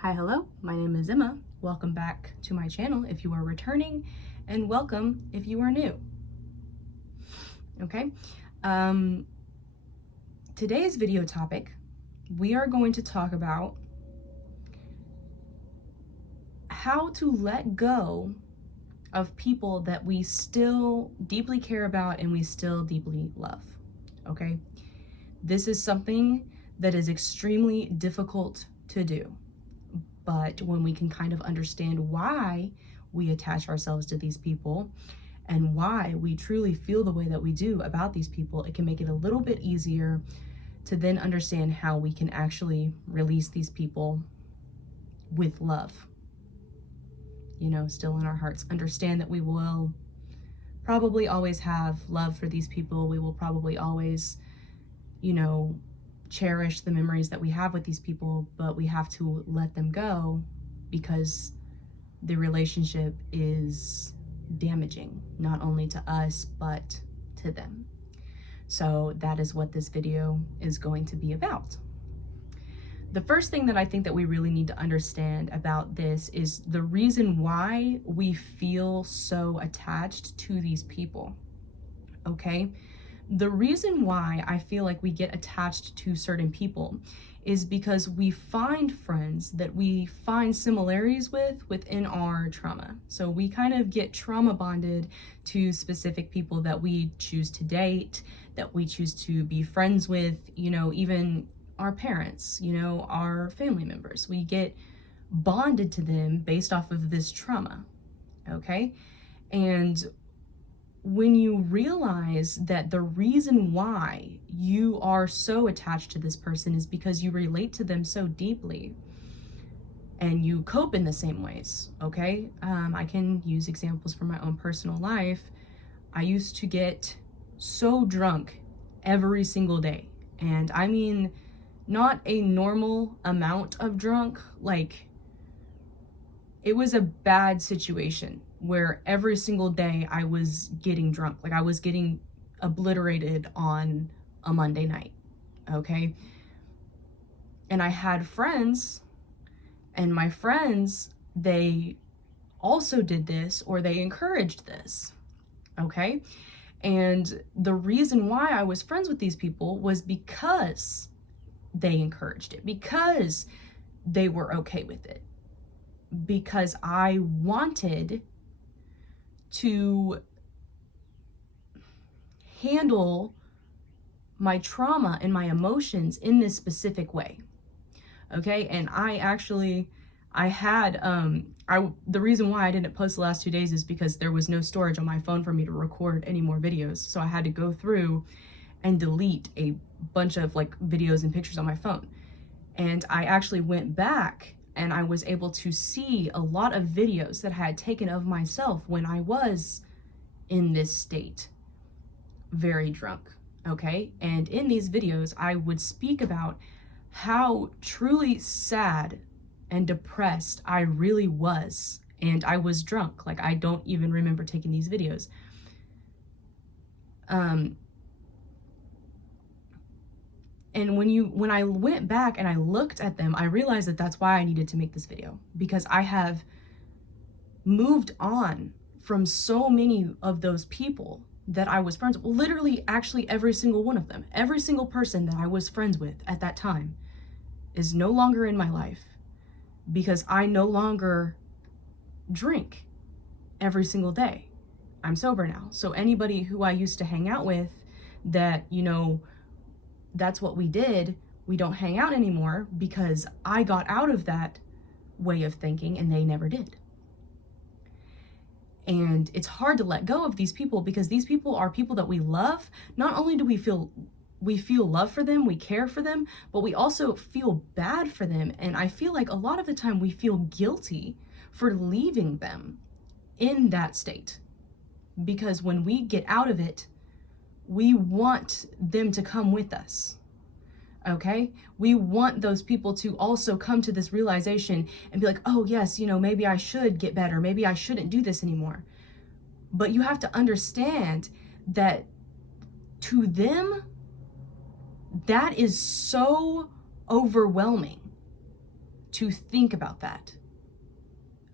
Hi, hello, my name is Emma. Welcome back to my channel if you are returning, and welcome if you are new. Okay, today's video topic, we are going to talk about how to let go of people that we still deeply care about and we still deeply love. Okay, this is something that is extremely difficult to do. But when we can kind of understand why we attach ourselves to these people and why we truly feel the way that we do about these people, it can make it a little bit easier to then understand how we can actually release these people with love. You know, still in our hearts. Understand that we will probably always have love for these people. We will probably always, cherish the memories that we have with these people, but we have to let them go because the relationship is damaging, not only to us, but to them. So that is what this video is going to be about. The first thing that I think that we really need to understand about this is the reason why we feel so attached to these people, okay? The reason why I feel like we get attached to certain people is because we find friends that we find similarities with within our trauma. So we kind of get trauma bonded to specific people that we choose to date, that we choose to be friends with, even our parents, our family members. We get bonded to them based off of this trauma, okay? And when you realize that the reason why you are so attached to this person is because you relate to them so deeply and you cope in the same ways, okay? I can use examples from my own personal life. I used to get so drunk every single day. And I mean, not a normal amount of drunk, like it was a bad situation where every single day I was getting drunk. Like I was getting obliterated on a Monday night, okay? And I had friends, and my friends, they also did this or they encouraged this, okay? And the reason why I was friends with these people was because they encouraged it, because they were okay with it, because I wanted to handle my trauma and my emotions in this specific way. Okay, and the reason why I didn't post the last 2 days is because there was no storage on my phone for me to record any more videos. So I had to go through and delete a bunch of like videos and pictures on my phone. And I actually went back and I was able to see a lot of videos that I had taken of myself when I was in this state, very drunk, okay? And in these videos, I would speak about how truly sad and depressed I really was. And I was drunk. Like, I don't even remember taking these videos. And when I went back and I looked at them, I realized that that's why I needed to make this video, because I have moved on from so many of those people that I was friends with. Literally, actually every single one of them, every single person that I was friends with at that time is no longer in my life because I no longer drink every single day. I'm sober now. So anybody who I used to hang out with that, that's what we did, we don't hang out anymore because I got out of that way of thinking and they never did. And it's hard to let go of these people because these people are people that we love. Not only do we feel love for them, we care for them, but we also feel bad for them. And I feel like a lot of the time we feel guilty for leaving them in that state. Because when we get out of it, we want them to come with us, okay? We want those people to also come to this realization and be like, oh yes, maybe I should get better. Maybe I shouldn't do this anymore. But you have to understand that to them, that is so overwhelming. to think about that.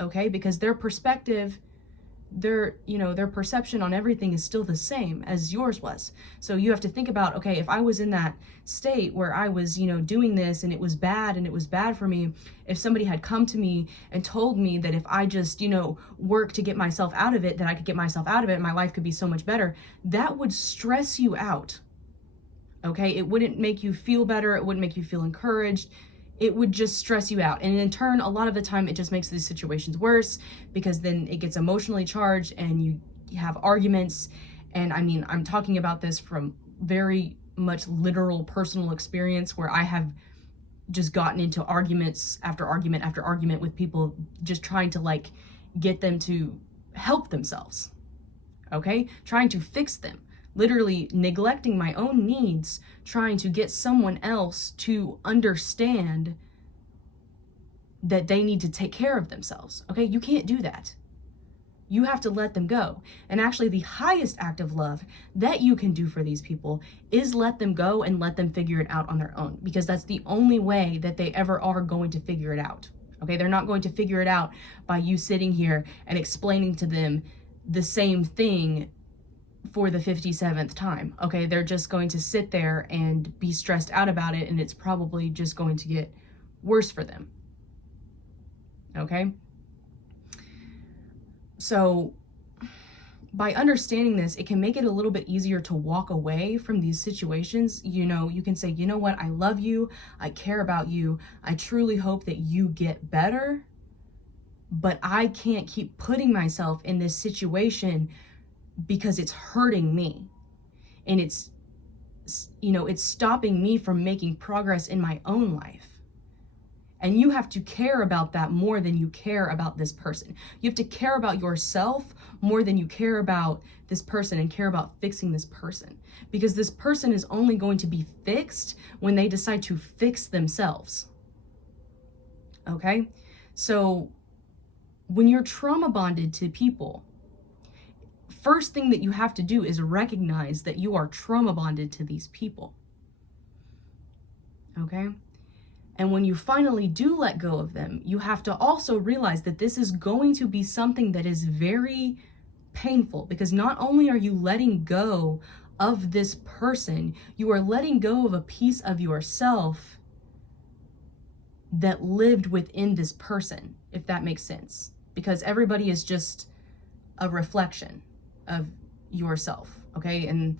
Okay? Because their perspective, their perception on everything is still the same as yours was. So you have to think about, okay, if I was in that state where I was, doing this and it was bad for me, if somebody had come to me and told me that if I just, work to get myself out of it, that I could get myself out of it and my life could be so much better, that would stress you out. Okay? It wouldn't make you feel better. It wouldn't make you feel encouraged. It would just stress you out. And in turn, a lot of the time, it just makes these situations worse, because then it gets emotionally charged and you have arguments. And I mean, I'm talking about this from very much literal personal experience, where I have just gotten into arguments after argument after argument with people, just trying to get them to help themselves. Okay? Trying to fix them. Literally neglecting my own needs, trying to get someone else to understand that they need to take care of themselves. Okay? You can't do that. You have to let them go. And actually, the highest act of love that you can do for these people is let them go and let them figure it out on their own, because that's the only way that they ever are going to figure it out. Okay? They're not going to figure it out by you sitting here and explaining to them the same thing for the 57th time. Okay? They're just going to sit there and be stressed out about it, and it's probably just going to get worse for them. Okay? So by understanding this, it can make it a little bit easier to walk away from these situations. You can say, you know what? I love you. I care about you. I truly hope that you get better, but I can't keep putting myself in this situation because it's hurting me, and it's stopping me from making progress in my own life. And you have to care about that more than you care about this person. You have to care about yourself more than you care about this person and care about fixing this person, because this person is only going to be fixed when they decide to fix themselves. Okay? So when you're trauma bonded to people, first thing that you have to do is recognize that you are trauma bonded to these people. Okay? And when you finally do let go of them, you have to also realize that this is going to be something that is very painful, because not only are you letting go of this person, you are letting go of a piece of yourself that lived within this person, if that makes sense. Because everybody is just a reflection of yourself, okay? And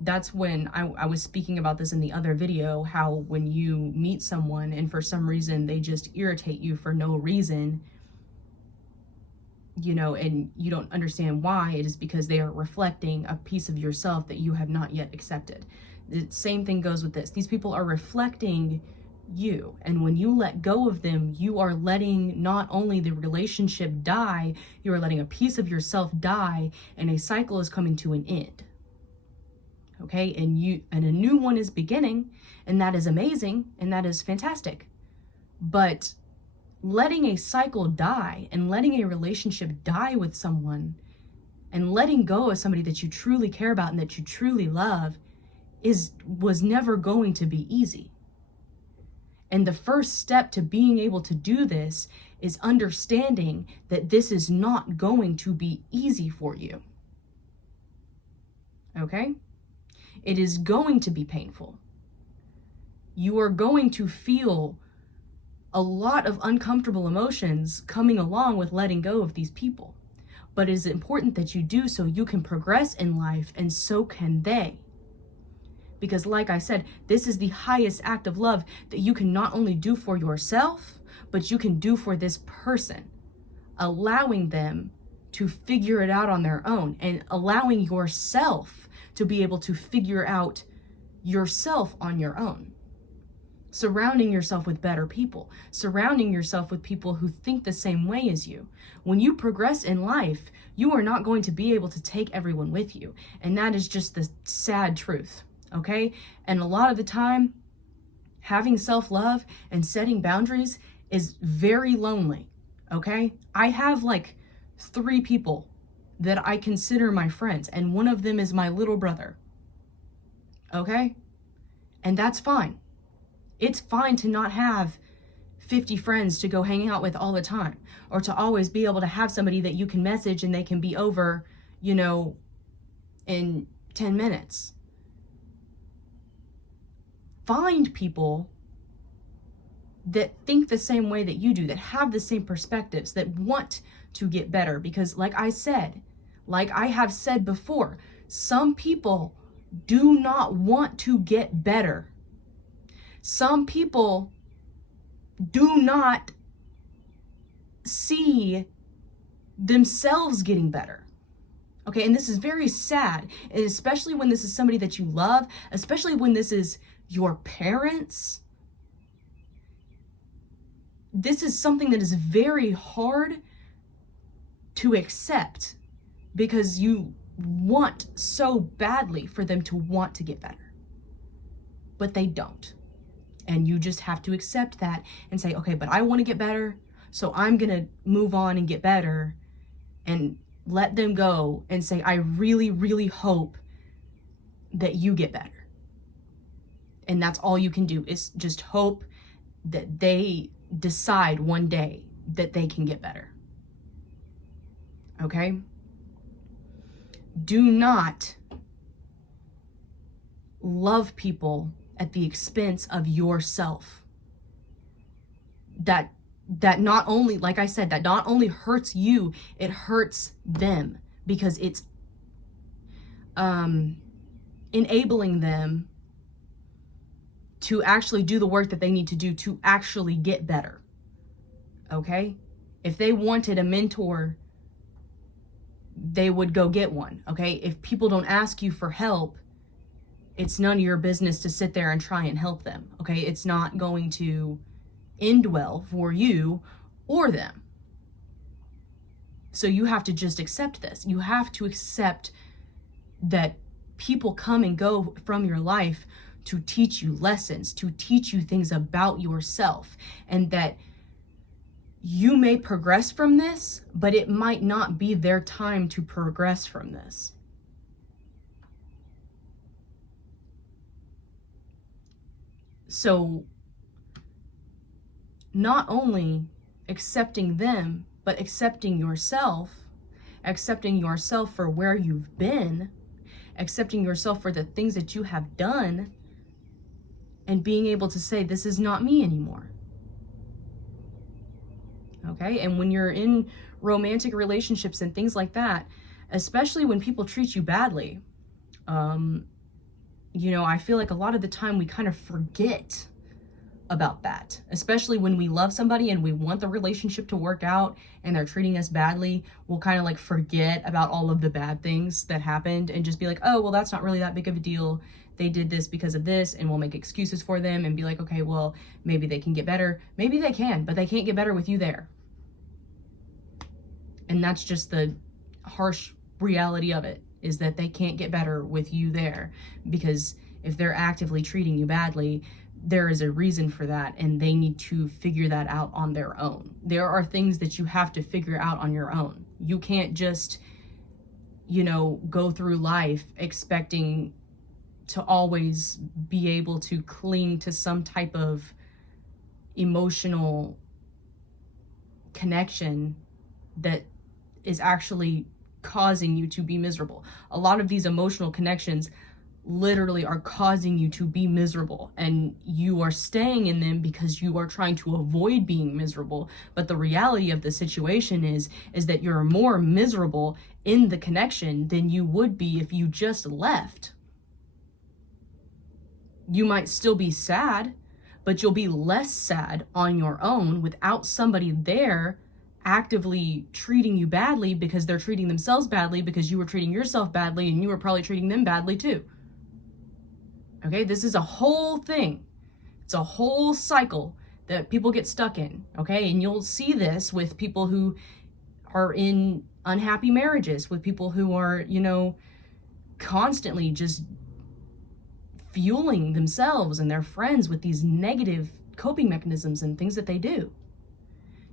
that's when I was speaking about this in the other video, how when you meet someone and for some reason they just irritate you for no reason, and you don't understand why, it is because they are reflecting a piece of yourself that you have not yet accepted. The same thing goes with this. These people are reflecting you, and when you let go of them, you are letting not only the relationship die, you are letting a piece of yourself die, and a cycle is coming to an end. Okay, and a new one is beginning, and that is amazing, and that is fantastic. But letting a cycle die and letting a relationship die with someone and letting go of somebody that you truly care about and that you truly love was never going to be easy. And the first step to being able to do this is understanding that this is not going to be easy for you. Okay? It is going to be painful. You are going to feel a lot of uncomfortable emotions coming along with letting go of these people. But it is important that you do so you can progress in life, and so can they. Because like I said, this is the highest act of love that you can not only do for yourself, but you can do for this person. Allowing them to figure it out on their own, and allowing yourself to be able to figure out yourself on your own. Surrounding yourself with better people. Surrounding yourself with people who think the same way as you. When you progress in life, you are not going to be able to take everyone with you. And that is just the sad truth. Okay? And a lot of the time, having self-love and setting boundaries is very lonely. Okay? I have 3 people that I consider my friends, and one of them is my little brother. Okay? And that's fine. It's fine to not have 50 friends to go hang out with all the time, or to always be able to have somebody that you can message and they can be over, you know, in 10 minutes. Find people that think the same way that you do, that have the same perspectives, that want to get better. Because like I have said before, some people do not want to get better. Some people do not see themselves getting better. Okay, and this is very sad, and especially when this is somebody that you love, especially when this is your parents. This is something that is very hard to accept because you want so badly for them to want to get better, but they don't. And you just have to accept that and say, okay, but I want to get better, so I'm gonna move on and get better, and let them go and say, I really, really hope that you get better. And that's all you can do, is just hope that they decide one day that they can get better. Okay? Do not love people at the expense of yourself. That not only, like I said, that not only hurts you, it hurts them, because it's enabling them to actually do the work that they need to do to actually get better. Okay? If they wanted a mentor, they would go get one. Okay? If people don't ask you for help, it's none of your business to sit there and try and help them. Okay? It's not going to end well for you or them. So you have to just accept this. You have to accept that people come and go from your life to teach you lessons, to teach you things about yourself, and that you may progress from this, but it might not be their time to progress from this. So not only accepting them, but accepting yourself for where you've been, accepting yourself for the things that you have done, and being able to say, this is not me anymore. Okay? And when you're in romantic relationships and things like that, especially when people treat you badly, I feel like a lot of the time we kind of forget about that, especially when we love somebody and we want the relationship to work out and they're treating us badly. We'll kind of like forget about all of the bad things that happened and just be like, oh, well, that's not really that big of a deal. They did this because of this, and we'll make excuses for them and be like, okay, well, maybe they can get better. Maybe they can, but they can't get better with you there. And that's just the harsh reality of it, is that they can't get better with you there, because if they're actively treating you badly, there is a reason for that, and they need to figure that out on their own. There are things that you have to figure out on your own. You can't just, go through life expecting to always be able to cling to some type of emotional connection that is actually causing you to be miserable. A lot of these emotional connections literally are causing you to be miserable, and you are staying in them because you are trying to avoid being miserable. But the reality of the situation is that you're more miserable in the connection than you would be if you just left. You might still be sad, but you'll be less sad on your own without somebody there actively treating you badly, because they're treating themselves badly because you were treating yourself badly, and you were probably treating them badly too. Okay, this is a whole thing. It's a whole cycle that people get stuck in, okay? And you'll see this with people who are in unhappy marriages, with people who are, constantly just fueling themselves and their friends with these negative coping mechanisms and things that they do.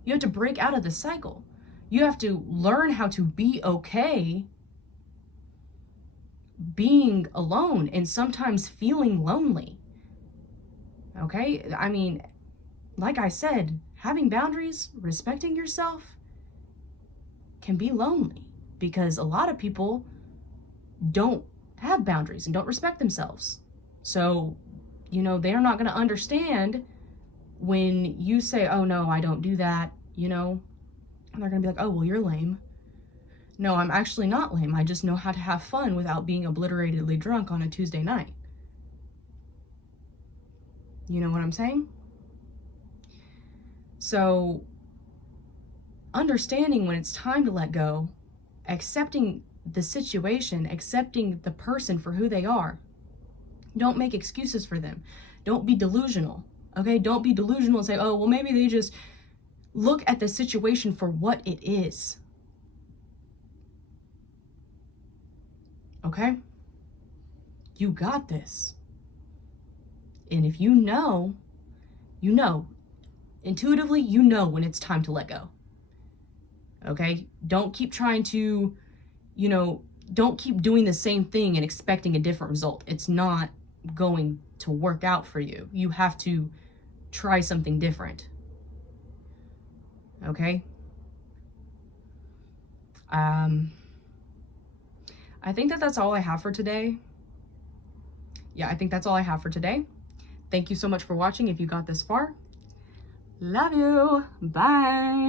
You have to break out of the cycle. You have to learn how to be okay being alone and sometimes feeling lonely. Okay? I mean, like I said, having boundaries, respecting yourself can be lonely because a lot of people don't have boundaries and don't respect themselves. So, they're not going to understand when you say, oh no, I don't do that, and they're going to be like, oh, well, you're lame. No, I'm actually not lame. I just know how to have fun without being obliteratedly drunk on a Tuesday night. You know what I'm saying? So, understanding when it's time to let go, accepting the situation, accepting the person for who they are. Don't make excuses for them. Don't be delusional, okay? Don't be delusional and say, oh, well, maybe they just look at the situation for what it is. Okay? You got this. And if you know, intuitively, when it's time to let go. Okay? Don't keep trying to, don't keep doing the same thing and expecting a different result. It's not going to work out for you. You have to try something different. Okay? I think that's all I have for today. Yeah, I think that's all I have for today. Thank you so much for watching if you got this far. Love you. Bye.